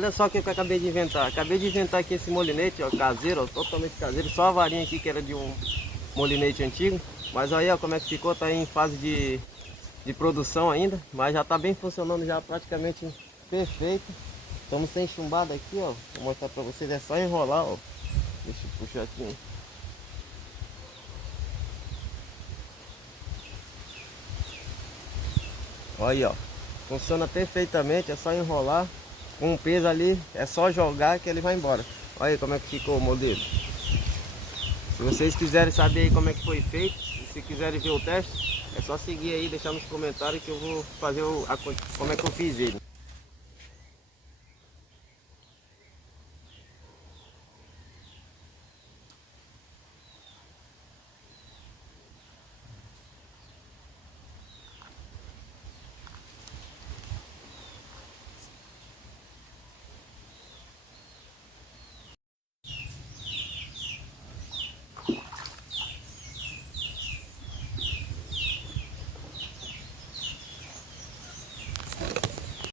Olha só o que eu acabei de inventar. Acabei de inventar aqui esse molinete, ó, caseiro, ó, totalmente caseiro. Só a varinha aqui que era de um molinete antigo. Mas aí, ó, como é que ficou, tá em fase de produção ainda. Mas já tá bem funcionando, já praticamente perfeito. Estamos sem chumbada aqui, ó. Vou mostrar pra vocês, é só enrolar, ó. Deixa eu puxar aqui. Olha aí, ó. Funciona perfeitamente, é só enrolar. Com um peso ali, é só jogar que ele vai embora. Olha aí como é que ficou o modelo. Se vocês quiserem saber aí como é que foi feito, e se quiserem ver o teste, é só seguir aí, deixar nos comentários que eu vou fazer como é que eu fiz ele.